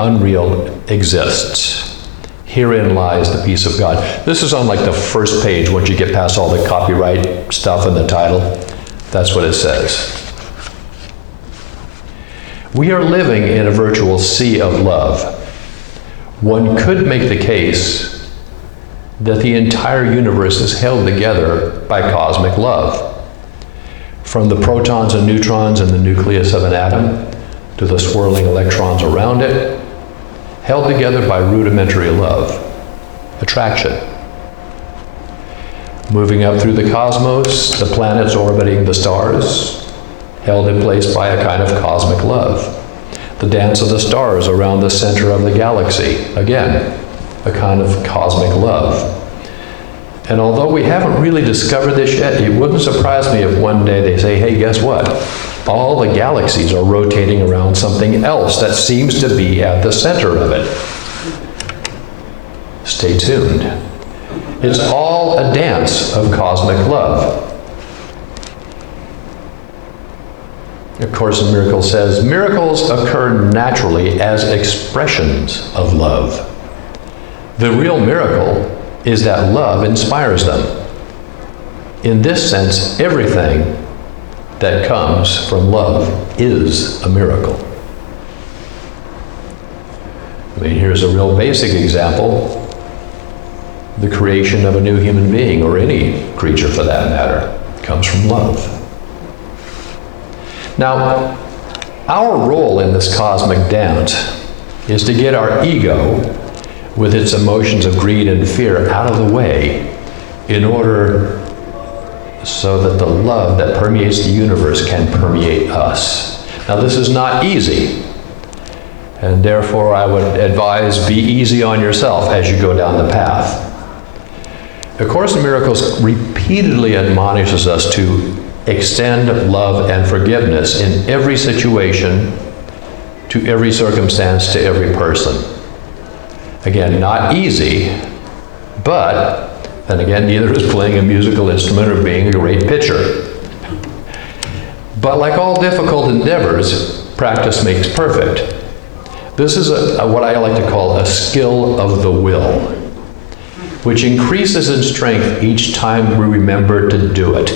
unreal exists. Herein lies the peace of God. This is on like the first page once you get past all the copyright stuff in the title. That's what it says. We are living in a virtual sea of love. One could make the case that the entire universe is held together by cosmic love. From the protons and neutrons in the nucleus of an atom to the swirling electrons around it, held together by rudimentary love, attraction. Moving up through the cosmos, the planets orbiting the stars, held in place by a kind of cosmic love. The dance of the stars around the center of the galaxy, again, a kind of cosmic love. And although we haven't really discovered this yet, it wouldn't surprise me if one day they say, hey, guess what? All the galaxies are rotating around something else that seems to be at the center of it. Stay tuned. It's all a dance of cosmic love. Of Course in Miracles says, miracles occur naturally as expressions of love. The real miracle is that love inspires them. In this sense, everything that comes from love is a miracle. I mean, here's a real basic example. The creation of a new human being, or any creature for that matter, comes from love. Now, our role in this cosmic dance is to get our ego, with its emotions of greed and fear, out of the way in order so that the love that permeates the universe can permeate us. Now, this is not easy, and therefore I would advise be easy on yourself as you go down the path. A Course in Miracles repeatedly admonishes us to extend love and forgiveness in every situation, to every circumstance, to every person. Again, not easy, but then again, neither is playing a musical instrument or being a great pitcher. But like all difficult endeavors, practice makes perfect. This is what I like to call a skill of the will, which increases in strength each time we remember to do it,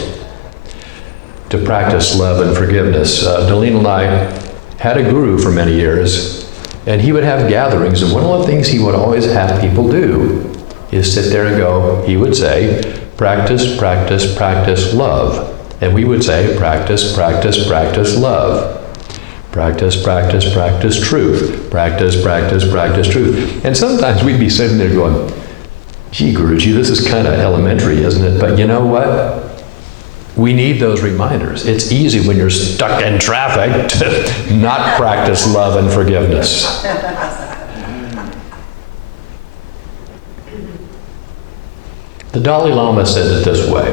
to practice love and forgiveness. Delene and I had a guru for many years, and he would have gatherings, and one of the things he would always have people do is sit there and go, he would say, practice, practice, practice love. And we would say, practice, practice, practice love. Practice, practice, practice truth. Practice, practice, practice truth. And sometimes we'd be sitting there going, gee, Guruji, this is kind of elementary, isn't it? But you know what? We need those reminders. It's easy when you're stuck in traffic to not practice love and forgiveness. The Dalai Lama said it this way: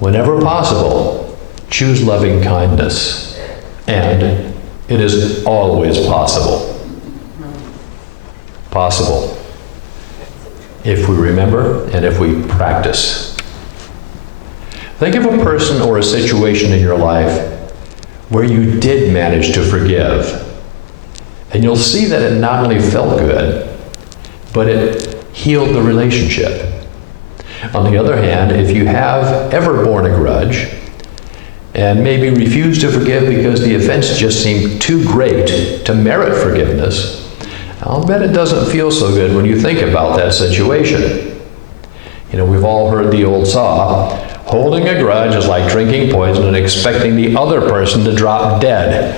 whenever possible, choose loving kindness, and it is always possible. Possible. If we remember and if we practice. Think of a person or a situation in your life where you did manage to forgive. And you'll see that it not only felt good, but it healed the relationship. On the other hand, if you have ever borne a grudge and maybe refused to forgive because the offense just seemed too great to merit forgiveness, I'll bet it doesn't feel so good when you think about that situation. You know, we've all heard the old saw, holding a grudge is like drinking poison and expecting the other person to drop dead.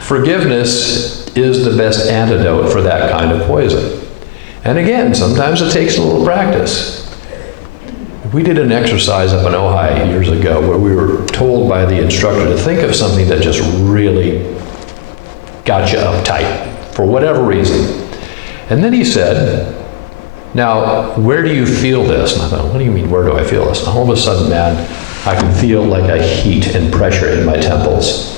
Forgiveness is the best antidote for that kind of poison. And again, sometimes it takes a little practice. We did an exercise up in Ojai years ago where we were told by the instructor to think of something that just really got you uptight for whatever reason. And then he said, now, where do you feel this? And I thought, what do you mean, where do I feel this? And all of a sudden, man, I can feel like a heat and pressure in my temples.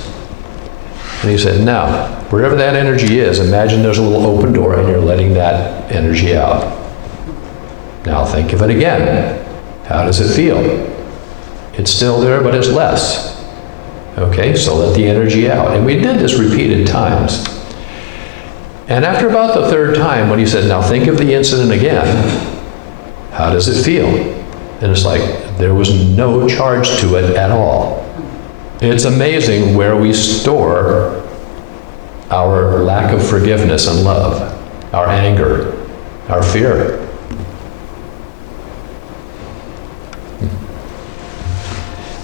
And he said, now, wherever that energy is, imagine there's a little open door and you're letting that energy out. Now think of it again. How does it feel? It's still there, but it's less. Okay, so let the energy out. And we did this repeated times. And after about the third time, when he said, now think of the incident again, how does it feel? And it's like, there was no charge to it at all. It's amazing where we store our lack of forgiveness and love, our anger, our fear.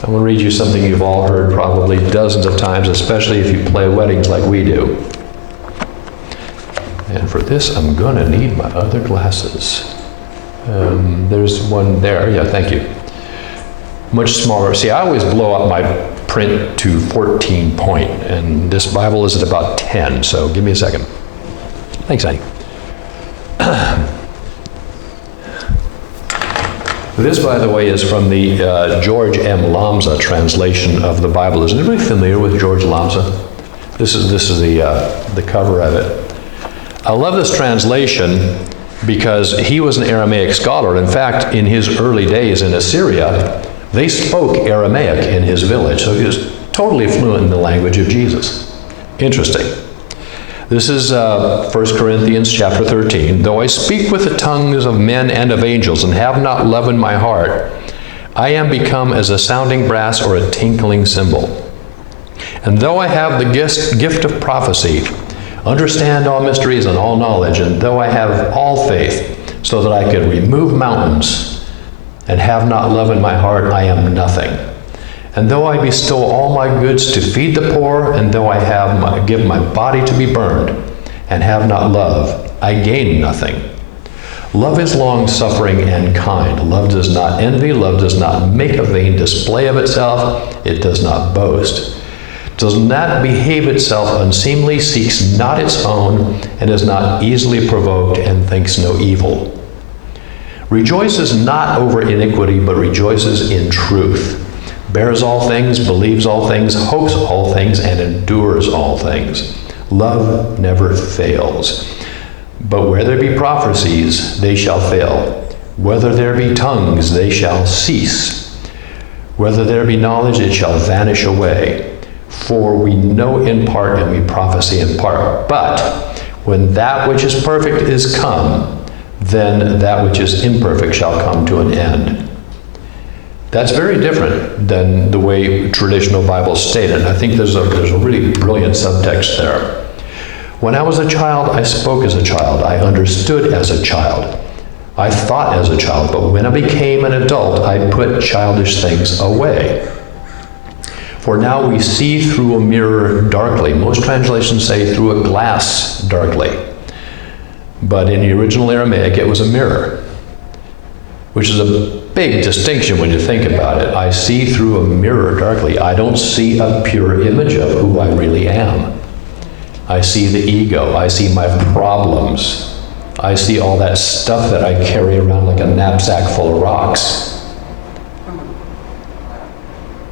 I'm going to read you something you've all heard probably dozens of times, especially if you play weddings like we do. And for this, I'm going to need my other glasses. There's one there. Yeah, thank you. Much smaller. See, I always blow up my print to 14 point, and this Bible is at about 10, so give me a second. Thanks, honey. This, by the way, is from the George M. Lamsa translation of the Bible. Is anybody familiar with George Lamsa? This is the cover of it. I love this translation because he was an Aramaic scholar. In fact, in his early days in Assyria, they spoke Aramaic in his village, so he was totally fluent in the language of Jesus. Interesting. This is 1 Corinthians chapter 13. Though I speak with the tongues of men and of angels and have not love in my heart, I am become as a sounding brass or a tinkling cymbal. And though I have the gift of prophecy, understand all mysteries and all knowledge, and though I have all faith, so that I could remove mountains, and have not love in my heart, I am nothing. And though I bestow all my goods to feed the poor, and though I give my body to be burned, and have not love, I gain nothing. Love is long-suffering and kind. Love does not envy. Love does not make a vain display of itself. It does not boast. Does not behave itself unseemly, seeks not its own, and is not easily provoked, and thinks no evil. Rejoices not over iniquity, but rejoices in truth. Bears all things, believes all things, hopes all things, and endures all things. Love never fails. But where there be prophecies, they shall fail. Whether there be tongues, they shall cease. Whether there be knowledge, it shall vanish away. For we know in part, and we prophesy in part. But when that which is perfect is come, then that which is imperfect shall come to an end. That's very different than the way traditional Bibles state it. I think there's a really brilliant subtext there. When I was a child, I spoke as a child. I understood as a child. I thought as a child. But when I became an adult, I put childish things away. For now we see through a mirror darkly. Most translations say through a glass darkly. But in the original Aramaic, it was a mirror, which is a big distinction when you think about it. I see through a mirror darkly. I don't see a pure image of who I really am. I see the ego. I see my problems. I see all that stuff that I carry around like a knapsack full of rocks.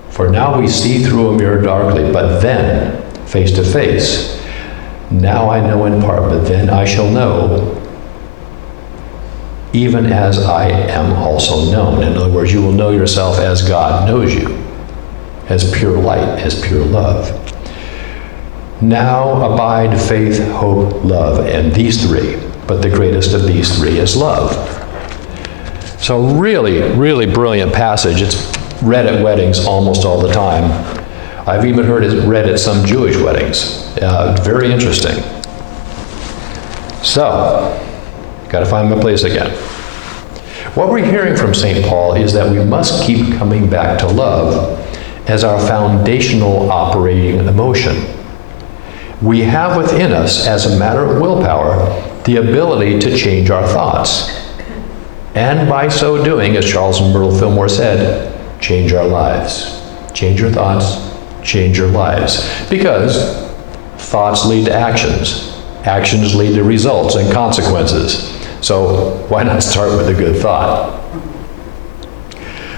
For now we see through a mirror darkly, but then, face to face. Now I know in part, but then I shall know, even as I am also known. In other words, you will know yourself as God knows you, as pure light, as pure love. Now abide faith, hope, love, and these three, but the greatest of these three is love. So really, really brilliant passage. It's read at weddings almost all the time. I've even heard it read at some Jewish weddings. Very interesting. So, got to find my place again. What we're hearing from St. Paul is that we must keep coming back to love as our foundational operating emotion. We have within us, as a matter of willpower, the ability to change our thoughts. And by so doing, as Charles and Myrtle Fillmore said, change our lives. Change your thoughts, change your lives. Because thoughts lead to actions. Actions lead to results and consequences. So why not start with a good thought?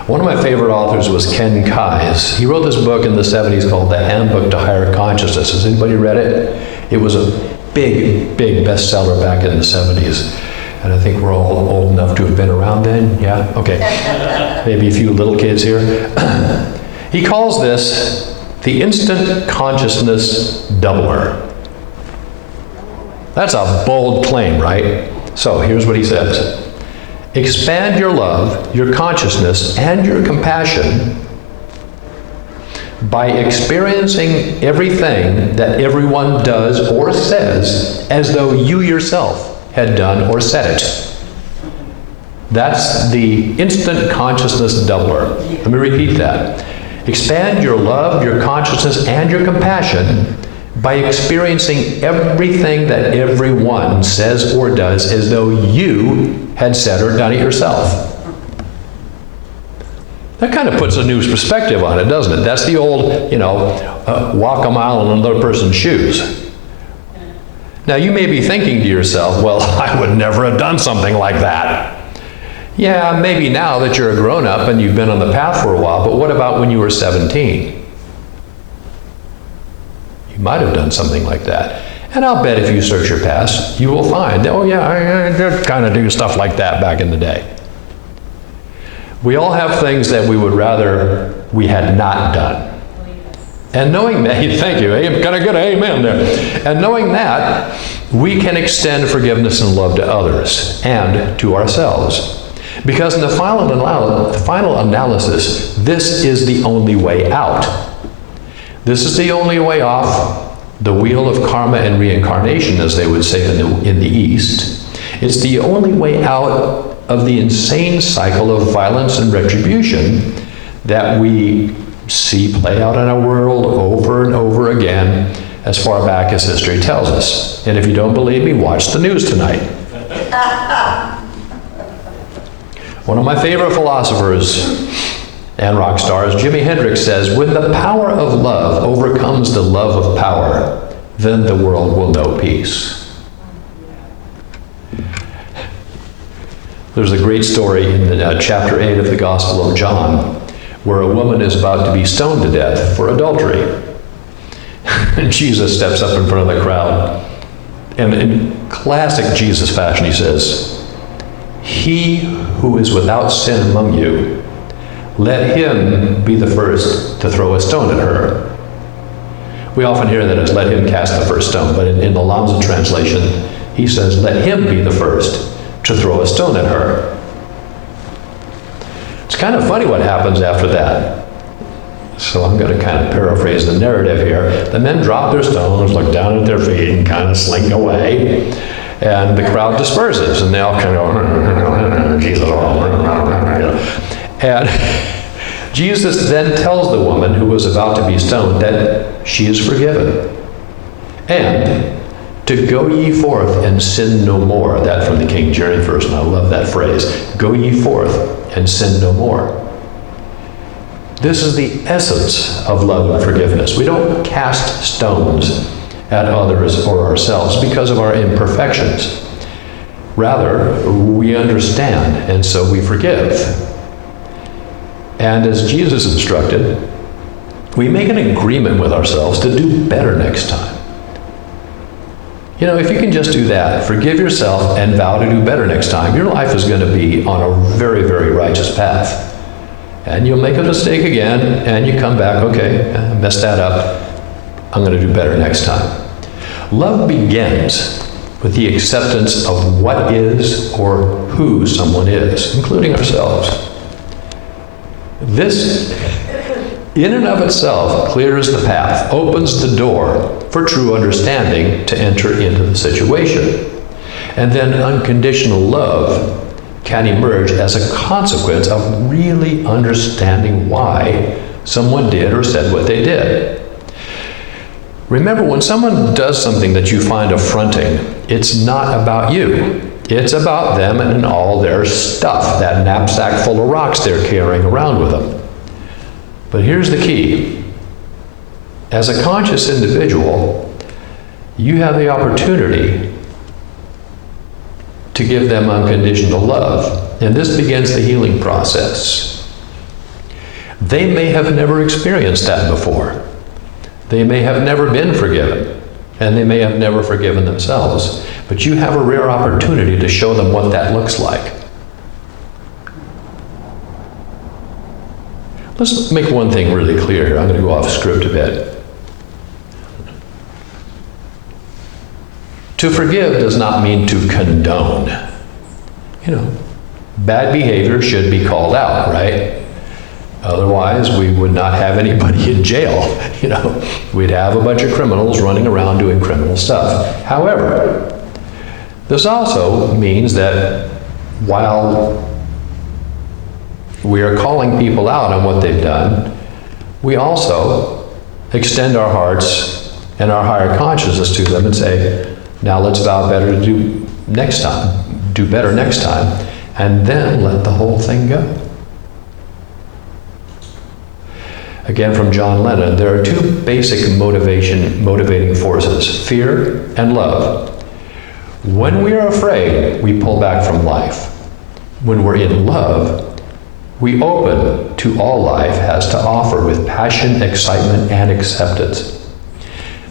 One of my favorite authors was Ken Keyes. He wrote this book in the 70s called The Handbook to Higher Consciousness. Has anybody read it? It was a big, big bestseller back in the 70s. And I think we're all old enough to have been around then. Yeah? Okay. Maybe a few little kids here. He calls this the instant consciousness doubler. That's a bold claim, right? So here's what he says. Expand your love, your consciousness, and your compassion by experiencing everything that everyone does or says as though you yourself had done or said it. That's the instant consciousness doubler. Let me repeat that. Expand your love, your consciousness, and your compassion by experiencing everything that everyone says or does as though you had said or done it yourself. That kind of puts a new perspective on it, doesn't it? That's the old, walk a mile in another person's shoes. Now, you may be thinking to yourself, well, I would never have done something like that. Yeah, maybe now that you're a grown-up and you've been on the path for a while, but what about when you were 17? You might have done something like that. And I'll bet if you search your past, you will find, oh yeah, I did kind of do stuff like that back in the day. We all have things that we would rather we had not done. And knowing that, thank you, got a good amen there. And knowing that, we can extend forgiveness and love to others and to ourselves. Because in the final analysis, this is the only way out. This is the only way off the wheel of karma and reincarnation, as they would say in the East. It's the only way out of the insane cycle of violence and retribution that we see play out in our world over and over again as far back as history tells us. And if you don't believe me, watch the news tonight. One of my favorite philosophers and rock stars, Jimi Hendrix, says, when the power of love overcomes the love of power, then the world will know peace. There's a great story in chapter 8 of the Gospel of John where a woman is about to be stoned to death for adultery. And Jesus steps up in front of the crowd, and in classic Jesus fashion, he says, "He who is without sin among you, let him be the first to throw a stone at her." We often hear that as "let him cast the first stone," but in the Lamsa translation, he says, "Let him be the first to throw a stone at her." It's kind of funny what happens after that. So I'm going to kind of paraphrase the narrative here. The men drop their stones, look down at their feet, and kind of slink away. And the crowd disperses, and they all kind of go, Jesus. And Jesus then tells the woman who was about to be stoned that she is forgiven. And to go ye forth and sin no more. That from the King James Version. I love that phrase. Go ye forth and sin no more. This is the essence of love and forgiveness. We don't cast stones at others or ourselves because of our imperfections. Rather, we understand, and so we forgive. And as Jesus instructed, we make an agreement with ourselves to do better next time. If you can just do that, forgive yourself and vow to do better next time, your life is going to be on a very, very righteous path. And you'll make a mistake again, and you come back, okay, I messed that up. I'm going to do better next time. Love begins with the acceptance of what is or who someone is, including ourselves. This, in and of itself, clears the path, opens the door for true understanding to enter into the situation. And then unconditional love can emerge as a consequence of really understanding why someone did or said what they did. Remember, when someone does something that you find affronting, it's not about you. It's about them and all their stuff, that knapsack full of rocks they're carrying around with them. But here's the key. As a conscious individual, you have the opportunity to give them unconditional love. And this begins the healing process. They may have never experienced that before. They may have never been forgiven, and they may have never forgiven themselves. But you have a rare opportunity to show them what that looks like. Let's make one thing really clear here. I'm going to go off script a bit. To forgive does not mean to condone. Bad behavior should be called out, right? Otherwise, we would not have anybody in jail. We'd have a bunch of criminals running around doing criminal stuff. However, this also means that while we are calling people out on what they've done, we also extend our hearts and our higher consciousness to them and say, now let's vow better to do better next time, and then let the whole thing go. Again, from John Lennon, there are two basic motivating forces, fear and love. When we are afraid, we pull back from life. When we're in love, we open to all life has to offer with passion, excitement, and acceptance.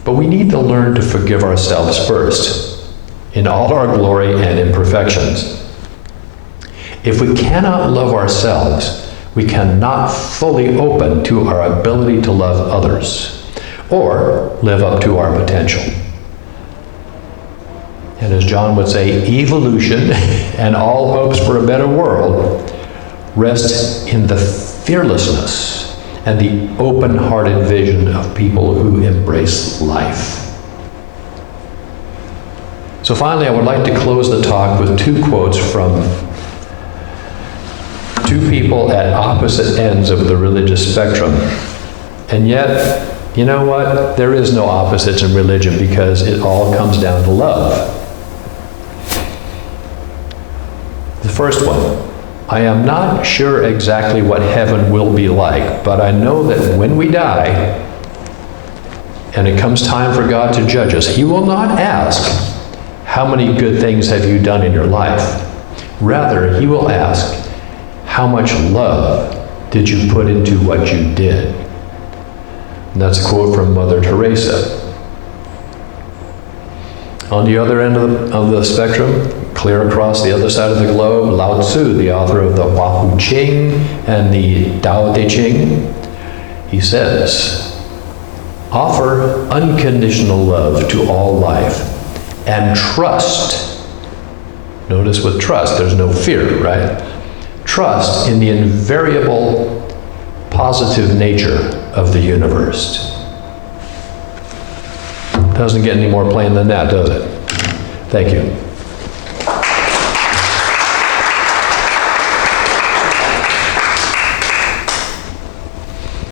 But we need to learn to forgive ourselves first, in all our glory and imperfections. If we cannot love ourselves, we cannot fully open to our ability to love others or live up to our potential. And as John would say, evolution and all hopes for a better world rest in the fearlessness and the open-hearted vision of people who embrace life. So finally, I would like to close the talk with two quotes from two people at opposite ends of the religious spectrum. And yet, you know what? There is no opposites in religion because it all comes down to love. The first one, I am not sure exactly what heaven will be like, but I know that when we die, and it comes time for God to judge us, He will not ask, how many good things have you done in your life? Rather, He will ask, how much love did you put into what you did? And that's a quote from Mother Teresa. On the other end of the spectrum, clear across the other side of the globe, Lao Tzu, the author of the Hua Hu Qing and the Tao Te Ching, he says, offer unconditional love to all life and trust. Notice with trust, there's no fear, right? Trust in the invariable positive nature of the universe. Doesn't get any more plain than that, does it? Thank you.